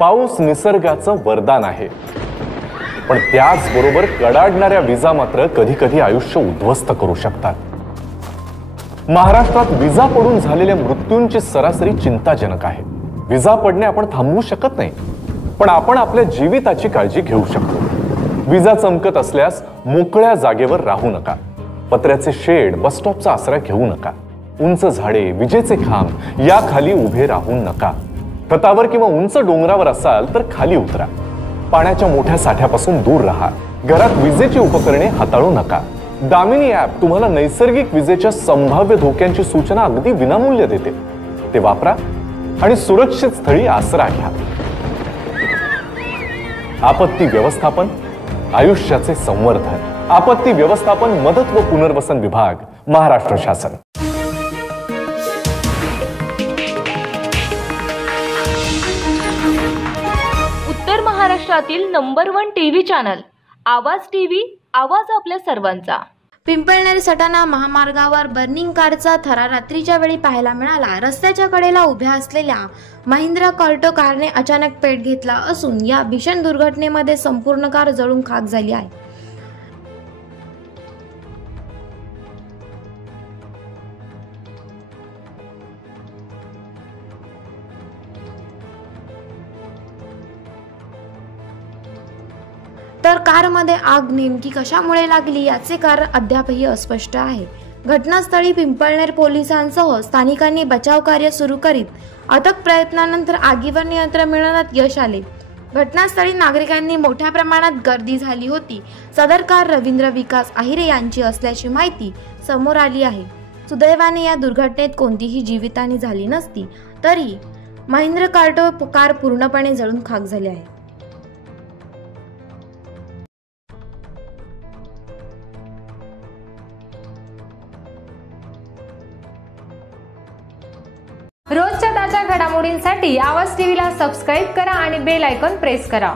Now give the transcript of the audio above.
पाऊस निसर्गाचं वरदान आहे, पण त्याचबरोबर कडाडणाऱ्या विजा मात्र कधी कधी आयुष्य उद्ध्वस्त करू शकतात. महाराष्ट्रात विजा पडून झालेल्या मृत्यूंची सरासरी चिंताजनक आहे. विजा पडणे आपण थांबवू शकत नाही, पण आपण आपल्या जीविताची काळजी घेऊ शकतो. विजा चमकत असल्यास मोकळ्या जागेवर राहू नका. पत्र्याचे शेड, बस स्टॉपचा आसरा घेऊ नका. उंच झाडे, विजेचे खांब याखाली उभे राहू नका. छतावर किंवा उंच डोंगरावर असाल तर खाली उतरा. पाण्याच्या मोठ्या साठ्यापासून दूर राहा. घरात विजेची उपकरणे हाताळू नका. दामिनी ॲप तुम्हाला नैसर्गिक विजेच्या संभाव्य धोक्यांची सूचना अगदी विनामूल्य देते. ते वापरा आणि सुरक्षित स्थळी आसरा घ्या. आपत्ती व्यवस्थापन, आयुष्याचे संवर्धन. आपत्ती व्यवस्थापन, मदत व पुनर्वसन विभाग, महाराष्ट्र शासन. उत्तर महाराष्ट्रातील नंबर 1 टीव्ही चॅनल आवाज टीव्ही, आवाज आपल्या सर्वांचा. पिंपळनेर सटाणा महामार्गावर बर्निंग कारचा थरा रात्रीच्या वेळी पाहायला मिळाला. रस्त्याच्या कडेला उभ्या असलेल्या महिंद्रा कार्टो कारने अचानक पेट घेतला असून या भीषण दुर्घटनेमध्ये संपूर्ण कार जळून खाक झाली आहे. तर कारमध्ये आग नेमकी कशामुळे लागली याचे कारण अद्यापही अस्पष्ट आहे. घटनास्थळी पिंपळनेर पोलिसांसह स्थानिकांनी बचाव कार्य सुरू करीत अथक प्रयत्नानंतर आगीवर नियंत्रण मिळवण्यात यश आले. घटनास्थळी नागरिकांनी मोठ्या प्रमाणात गर्दी झाली होती. सदर कार रवींद्र विकास आहिरे यांची असल्याची माहिती समोर आली आहे. सुदैवाने या दुर्घटनेत कोणतीही जीवितहानी झाली नसती, तरी महिंद्रा कार्टो कार पूर्णपणे जळून खाक झाली आहे. रोजच्या ताज्या घडामोडींसाठी आवाज टीव्हीला सबस्क्राईब करा आणि बेल आयकॉन प्रेस करा.